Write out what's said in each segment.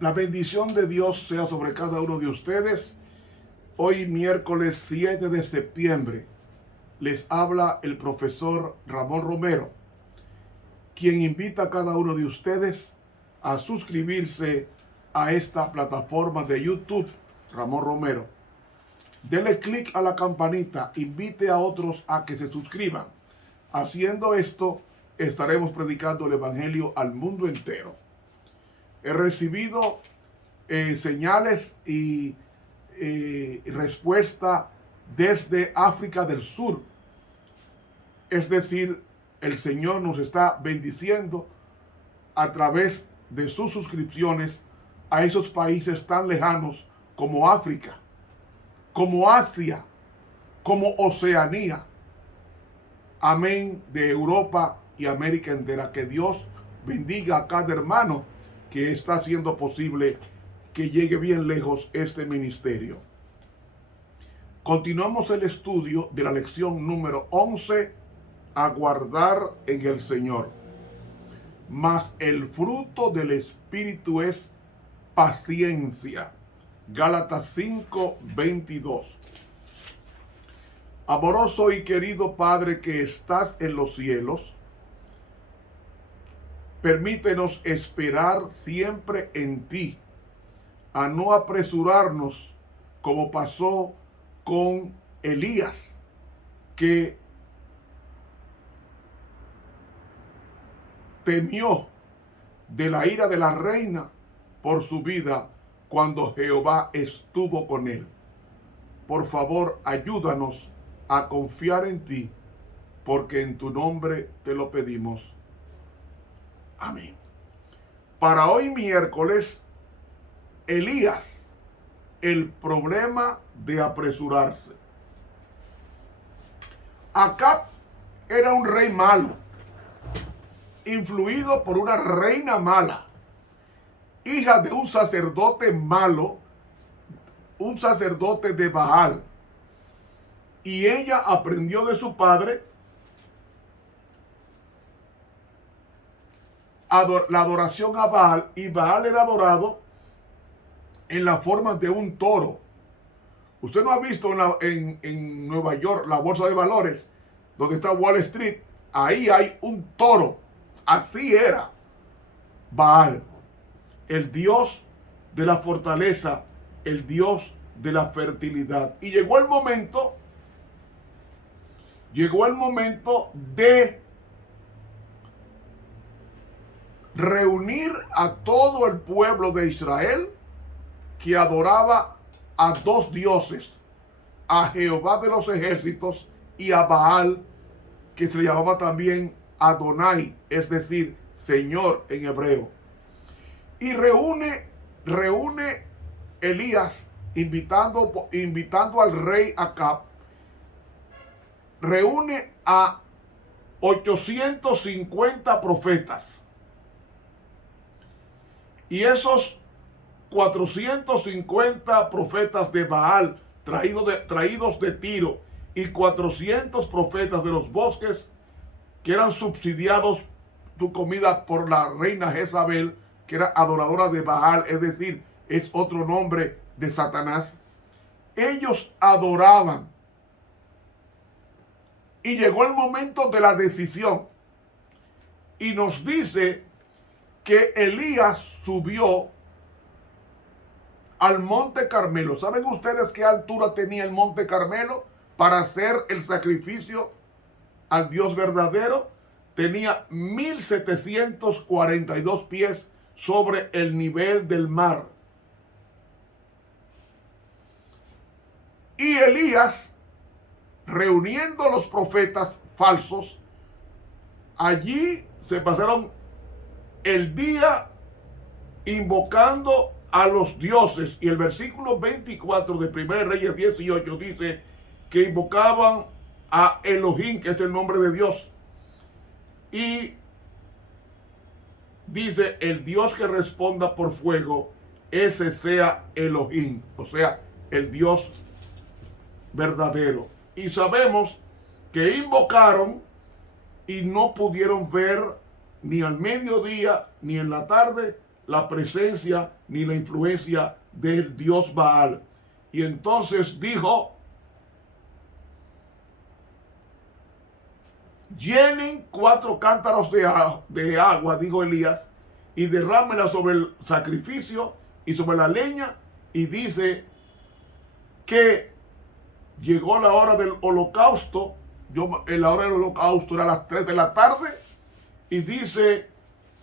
La bendición de Dios sea sobre cada uno de ustedes. Hoy miércoles 7 de septiembre les habla el profesor Ramón Romero, quien invita a cada uno de ustedes a suscribirse a esta plataforma de YouTube, Ramón Romero. Dele clic a la campanita, invite a otros a que se suscriban. Haciendo esto, estaremos predicando el Evangelio al mundo entero. He recibido señales y respuesta desde África del Sur. Es decir, el Señor nos está bendiciendo a través de sus suscripciones a esos países tan lejanos como África, como Asia, como Oceanía. Amén, de Europa y América entera. Que Dios bendiga a cada hermano que está haciendo posible que llegue bien lejos este ministerio. Continuamos el estudio de la lección número 11, aguardar en el Señor. Mas el fruto del Espíritu es paciencia. Gálatas 5:22. Amoroso y querido Padre que estás en los cielos, permítenos esperar siempre en ti, a no apresurarnos como pasó con Elías, que temió de la ira de la reina por su vida cuando Jehová estuvo con él. Por favor, ayúdanos a confiar en ti, porque en tu nombre te lo pedimos. Amén. Para hoy miércoles, Elías, el problema de apresurarse. Acab era un rey malo, influido por una reina mala, hija de un sacerdote malo, un sacerdote de Baal. Y ella aprendió de su padre la adoración a Baal, y Baal era adorado en la forma de un toro. Usted no ha visto en Nueva York la bolsa de valores, donde está Wall Street. Ahí hay un toro. Así era Baal, el dios de la fortaleza, el dios de la fertilidad. Y llegó el momento de reunir a todo el pueblo de Israel que adoraba a dos dioses, a Jehová de los ejércitos y a Baal, que se llamaba también Adonai, es decir, Señor en hebreo. Y reúne Elías, invitando al rey Acab, reúne a 850 profetas. Y esos 450 profetas de Baal, traídos de Tiro, y 400 profetas de los bosques, que eran subsidiados su comida por la reina Jezabel, que era adoradora de Baal, es decir, es otro nombre de Satanás. Ellos adoraban. Y llegó el momento de la decisión. Y nos dice que Elías subió al monte Carmelo. ¿Saben ustedes qué altura tenía el monte Carmelo para hacer el sacrificio al Dios verdadero? Tenía 1742 pies sobre el nivel del mar. Y Elías, reuniendo a los profetas falsos, allí se pasaron el día invocando a los dioses. Y el versículo 24 de 1 Reyes 18 dice que invocaban a Elohim, que es el nombre de Dios. Y dice, el Dios que responda por fuego, ese sea Elohim, o sea, el Dios verdadero. Y sabemos que invocaron y no pudieron ver ni al mediodía ni en la tarde la presencia ni la influencia del dios Baal. Y entonces dijo: llenen 4 cántaros de agua, dijo Elías, y derrámenla sobre el sacrificio y sobre la leña. Y dice que llegó la hora del holocausto. La hora del holocausto era a las 3 de la tarde. Y dice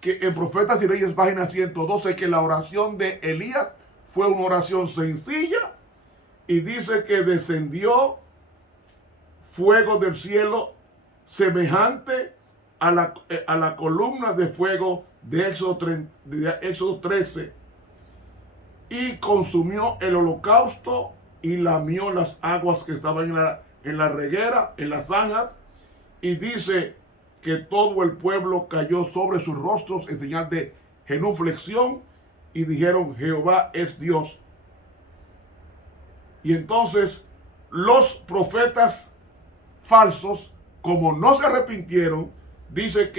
que en Profetas y Reyes, página 112, que la oración de Elías fue una oración sencilla. Y dice que descendió fuego del cielo semejante a la columna de fuego de Éxodo 13, y consumió el holocausto y lamió las aguas que estaban en la reguera, en las zanjas. Y dice que todo el pueblo cayó sobre sus rostros en señal de genuflexión y dijeron: Jehová es Dios. Y entonces los profetas falsos, como no se arrepintieron, dice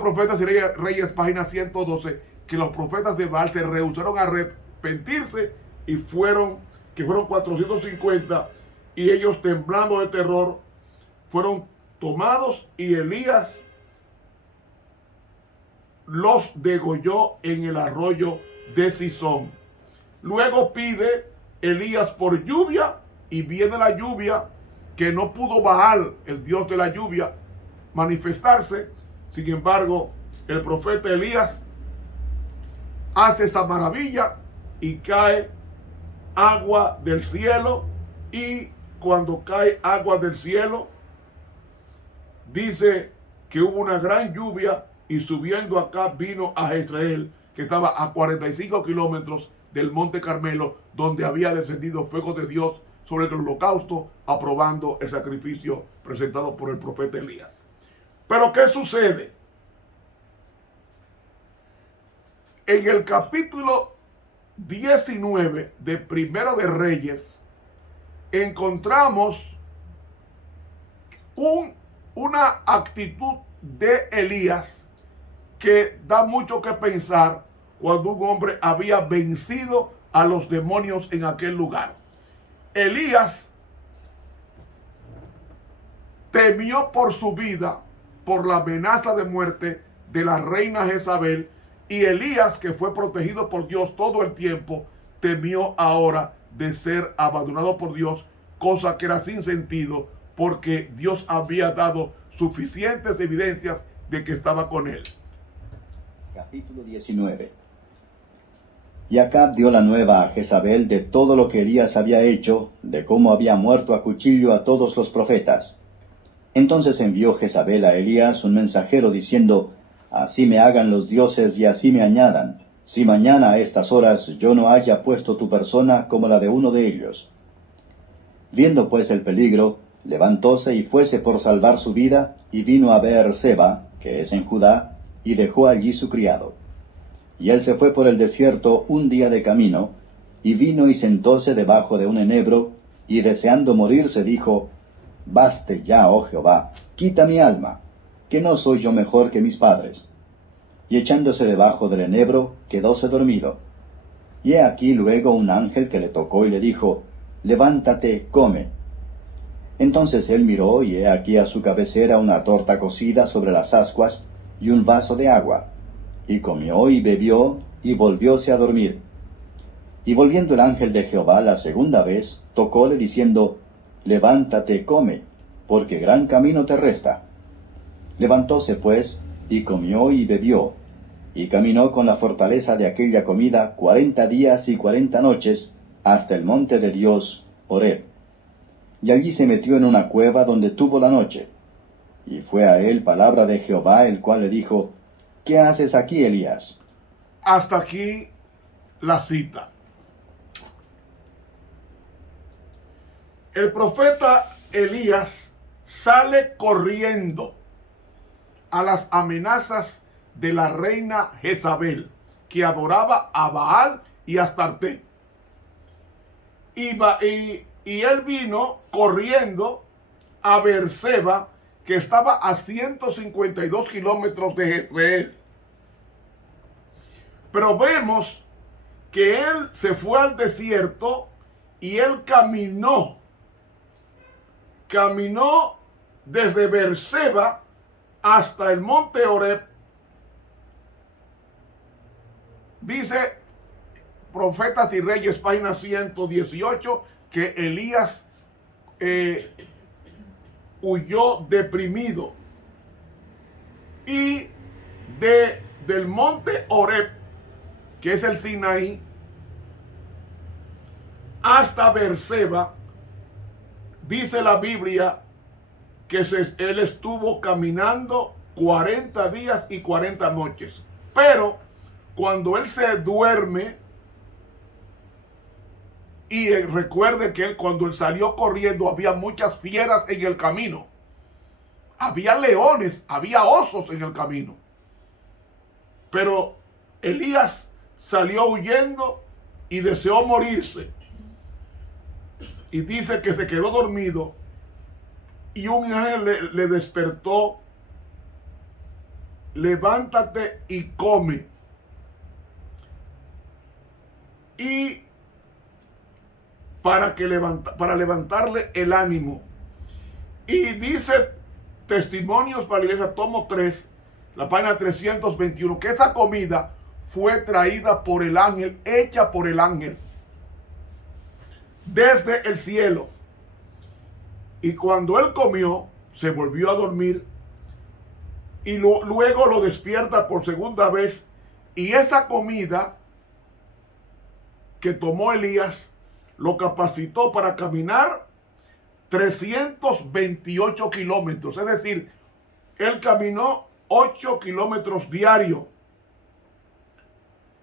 Profetas y Reyes, página 112, que los profetas de Baal se rehusaron a arrepentirse y fueron 450, y ellos, temblando de terror, fueron tomados, y Elías los degolló en el arroyo de Cisón. Luego pide Elías por lluvia, y viene la lluvia, que no pudo Baal, el dios de la lluvia, manifestarse. Sin embargo, el profeta Elías hace esta maravilla y cae agua del cielo. Y cuando cae agua del cielo, dice que hubo una gran lluvia, y subiendo acá vino a Jezreel, que estaba a 45 kilómetros del monte Carmelo, donde había descendido fuego de Dios sobre el holocausto, aprobando el sacrificio presentado por el profeta Elías. Pero ¿qué sucede? En el capítulo 19 de Primero de Reyes encontramos una actitud de Elías que da mucho que pensar, cuando un hombre había vencido a los demonios en aquel lugar. Elías temió por su vida por la amenaza de muerte de la reina Jezabel, y Elías, que fue protegido por Dios todo el tiempo, temió ahora de ser abandonado por Dios, cosa que era sin sentido, porque Dios había dado suficientes evidencias de que estaba con él. Capítulo 19. Y Acab dio la nueva a Jezabel de todo lo que Elías había hecho, de cómo había muerto a cuchillo a todos los profetas. Entonces envió Jezabel a Elías un mensajero diciendo: así me hagan los dioses y así me añadan, si mañana a estas horas yo no haya puesto tu persona como la de uno de ellos. Viendo pues el peligro, levantóse y fuese por salvar su vida, y vino a Beer-seba, que es en Judá, y dejó allí su criado. Y él se fue por el desierto un día de camino, y vino y sentóse debajo de un enebro, y deseando morirse dijo: baste ya, oh Jehová, quita mi alma, que no soy yo mejor que mis padres. Y echándose debajo del enebro, quedóse dormido. Y he aquí luego un ángel que le tocó y le dijo: levántate, come. Entonces él miró, y he aquí a su cabecera una torta cocida sobre las ascuas, y un vaso de agua. Y comió y bebió, y volvióse a dormir. Y volviendo el ángel de Jehová la segunda vez, tocóle diciendo: levántate, come, porque gran camino te resta. Levantóse pues, y comió y bebió, y caminó con la fortaleza de aquella comida 40 días y 40 noches, hasta el monte de Dios, Horeb. Y allí se metió en una cueva donde tuvo la noche. Y fue a él palabra de Jehová, el cual le dijo: ¿qué haces aquí, Elías? Hasta aquí la cita. El profeta Elías sale corriendo a las amenazas de la reina Jezabel, que adoraba a Baal y a Astarte. Y él vino corriendo a Beer-seba, que estaba a 152 kilómetros de Jezreel. Pero vemos que él se fue al desierto y él caminó desde Beerseba hasta el monte Horeb. Dice Profetas y Reyes, página 118, que Elías huyó deprimido. Y del monte Horeb, que es el Sinaí, hasta Beerseba, dice la Biblia que él estuvo caminando 40 días y 40 noches. Pero cuando él se duerme, y recuerde que cuando él salió corriendo había muchas fieras en el camino. Había leones, había osos en el camino. Pero Elías salió huyendo y deseó morirse. Y dice que se quedó dormido y un ángel le despertó: levántate y come. Y para levantarle el ánimo. Y dice Testimonios para la Iglesia, tomo 3, la página 321, que esa comida fue traída por el ángel, hecha por el ángel, desde el cielo. Y cuando él comió, se volvió a dormir y luego lo despierta por segunda vez. Y esa comida que tomó Elías lo capacitó para caminar 328 kilómetros. Es decir, él caminó 8 kilómetros diarios.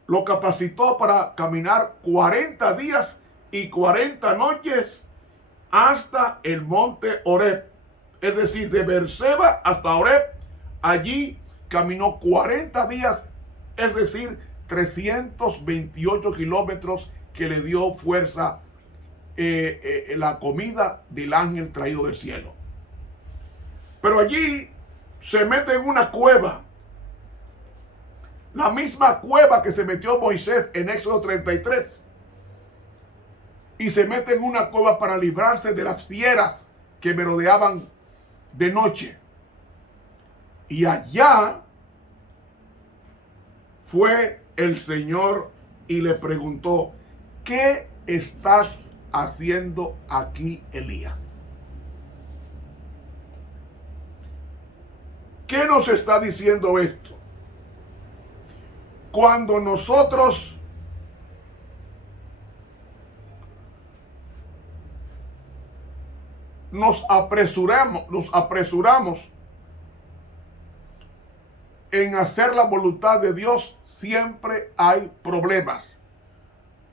Lo capacitó para caminar 40 días y 40 noches hasta el monte Horeb. Es decir, de Beerseba hasta Horeb, allí caminó 40 días, es decir, 328 kilómetros, que le dio fuerza la comida del ángel traído del cielo. Pero allí se mete en una cueva, la misma cueva que se metió Moisés en Éxodo 33, y se mete en una cueva para librarse de las fieras que merodeaban de noche. Y allá fue el Señor y le preguntó: ¿qué estás haciendo aquí, Elías? ¿Qué nos está diciendo esto? Cuando nosotros nos apresuramos en hacer la voluntad de Dios, siempre hay problemas.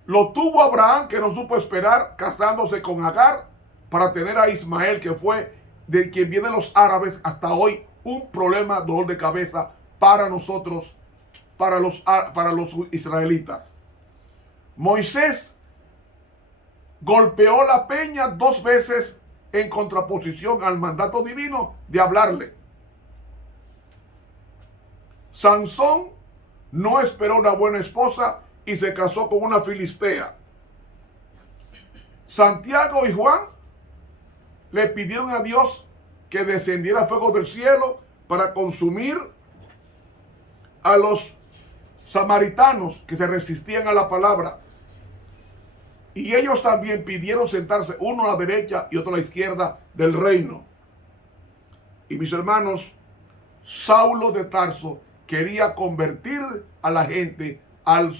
Lo tuvo Abraham, que no supo esperar, casándose con Agar para tener a Ismael, que fue de quien vienen los árabes hasta hoy un problema, dolor de cabeza para nosotros, para los israelitas. Moisés golpeó la peña 2 veces en contraposición al mandato divino de hablarle. Sansón no esperó una buena esposa y se casó con una filistea. Santiago y Juan le pidieron a Dios que descendiera fuego del cielo para consumir a los samaritanos que se resistían a la palabra. Y ellos también pidieron sentarse, uno a la derecha y otro a la izquierda del reino. Y mis hermanos, Saulo de Tarso quería convertir a la gente al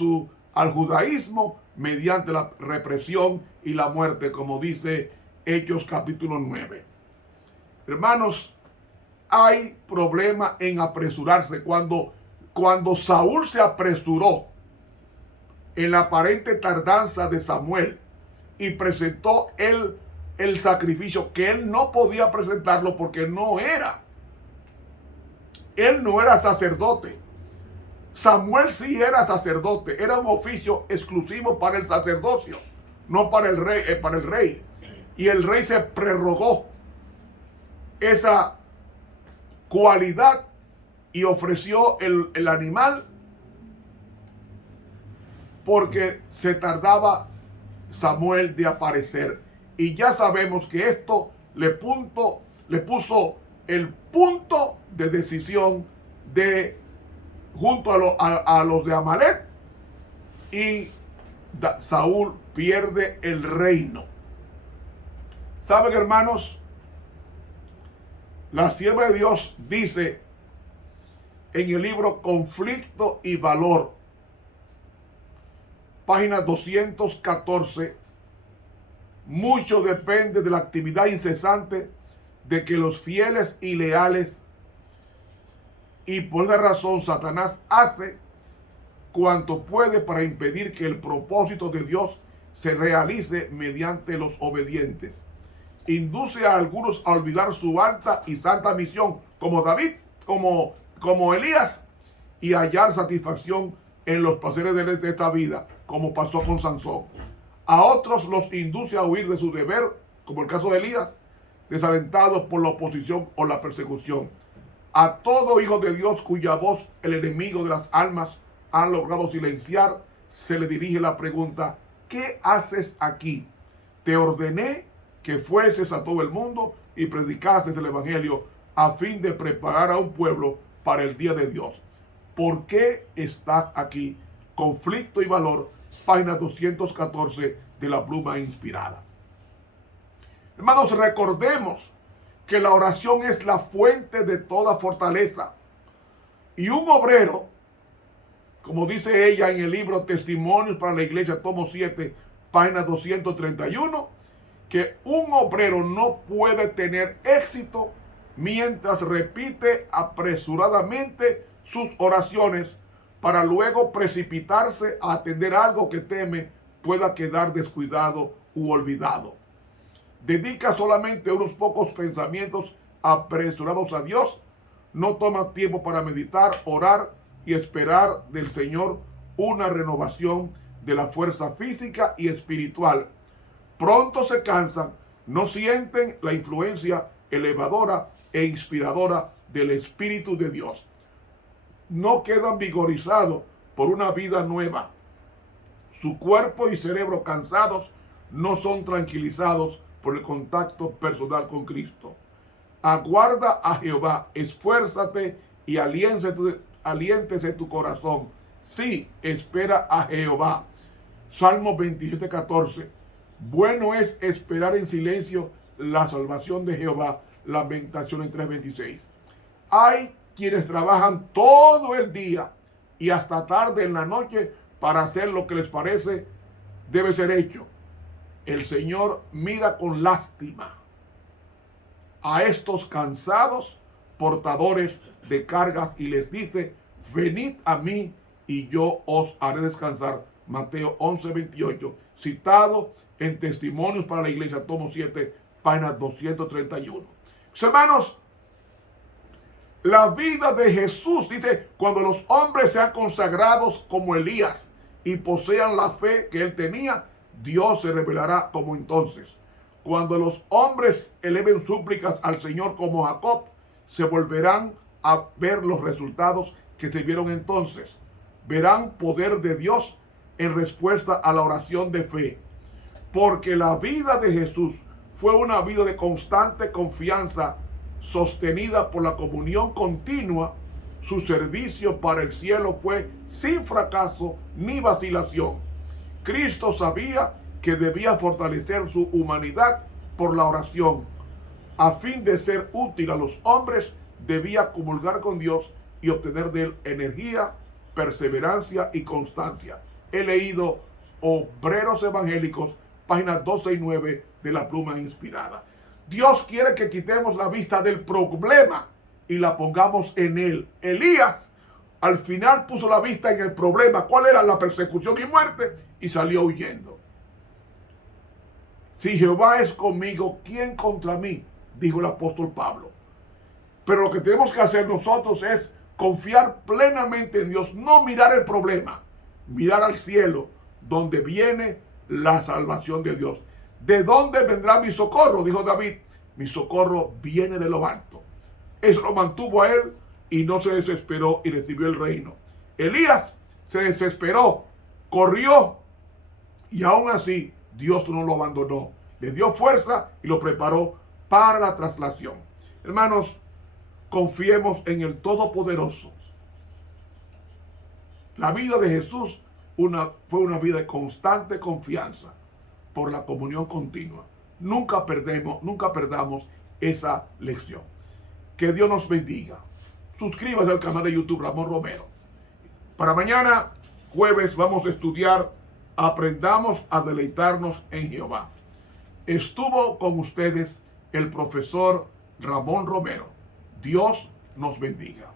judaísmo mediante la represión y la muerte, como dice Hechos capítulo 9. Hermanos, hay problema en apresurarse. Cuando Saúl se apresuró en la aparente tardanza de Samuel y presentó el sacrificio, que él no podía presentarlo porque él no era sacerdote. Samuel sí era sacerdote, era un oficio exclusivo para el sacerdocio, no para el rey, Y el rey se prerrogó esa cualidad y ofreció el animal porque se tardaba Samuel de aparecer. Y ya sabemos que esto le puso el punto de decisión junto a los de Amalek, y Saúl pierde el reino. ¿Saben, hermanos? La sierva de Dios dice en el libro Conflicto y Valor, página 214, mucho depende de la actividad incesante de que los fieles y leales, y por esa razón Satanás hace cuanto puede para impedir que el propósito de Dios se realice mediante los obedientes. Induce a algunos a olvidar su alta y santa misión, como David, como Elías, y hallar satisfacción en los placeres de esta vida, como pasó con Sansón. A otros los induce a huir de su deber, como el caso de Elías, desalentados por la oposición o la persecución. A todo hijo de Dios cuya voz el enemigo de las almas han logrado silenciar, se le dirige la pregunta: ¿qué haces aquí? Te ordené que fueses a todo el mundo y predicases el evangelio a fin de preparar a un pueblo para el día de Dios. ¿Por qué estás aquí? Conflicto y Valor, página 214 de la Pluma Inspirada. Hermanos, recordemos que la oración es la fuente de toda fortaleza. Y un obrero, como dice ella en el libro Testimonios para la Iglesia, tomo 7, página 231, que un obrero no puede tener éxito mientras repite apresuradamente sus oraciones para luego precipitarse a atender algo que teme pueda quedar descuidado u olvidado. Dedica solamente unos pocos pensamientos apresurados a Dios, no toma tiempo para meditar, orar y esperar del Señor una renovación de la fuerza física y espiritual. Pronto se cansan, no sienten la influencia elevadora e inspiradora del Espíritu de Dios. No quedan vigorizados por una vida nueva. Su cuerpo y cerebro cansados no son tranquilizados por el contacto personal con Cristo. Aguarda a Jehová, esfuérzate y aliéntese tu corazón. Sí, espera a Jehová. Salmo 27:14. Bueno es esperar en silencio la salvación de Jehová. Lamentaciones 3:26. Hay quienes trabajan todo el día y hasta tarde en la noche para hacer lo que les parece debe ser hecho. El Señor mira con lástima a estos cansados portadores de cargas y les dice: venid a mí y yo os haré descansar. Mateo 11:28, citado en Testimonios para la Iglesia, tomo 7, página 231. Hermanos, la vida de Jesús, dice, cuando los hombres sean consagrados como Elías y posean la fe que él tenía, Dios se revelará como entonces. Cuando los hombres eleven súplicas al Señor como Jacob, se volverán a ver los resultados que se vieron entonces. Verán poder de Dios en respuesta a la oración de fe. Porque la vida de Jesús fue una vida de constante confianza, sostenida por la comunión continua. Su servicio para el cielo fue sin fracaso ni vacilación. Cristo sabía que debía fortalecer su humanidad por la oración. A fin de ser útil a los hombres, debía comulgar con Dios y obtener de él energía, perseverancia y constancia. He leído Obreros Evangélicos, páginas 12 y 9 de la Pluma Inspirada. Dios quiere que quitemos la vista del problema y la pongamos en él. Elías al final puso la vista en el problema. ¿Cuál era? La persecución y muerte, y salió huyendo. Si Jehová es conmigo, ¿quién contra mí?, dijo el apóstol Pablo. Pero lo que tenemos que hacer nosotros es confiar plenamente en Dios, no mirar el problema, mirar al cielo, donde viene la salvación de Dios. ¿De dónde vendrá mi socorro?, dijo David. Mi socorro viene de lo alto. Eso lo mantuvo a él y no se desesperó y recibió el reino. Elías se desesperó corrió y aún así Dios no lo abandonó. Le dio fuerza y lo preparó para la traslación. Hermanos, confiemos en el Todopoderoso. La vida de Jesús fue una vida de constante confianza por la comunión continua. Nunca perdamos esa lección. Que Dios nos bendiga. Suscríbase al canal de YouTube Ramón Romero. Para mañana, jueves, vamos a estudiar Aprendamos a deleitarnos en Jehová. Estuvo con ustedes el profesor Ramón Romero. Dios nos bendiga.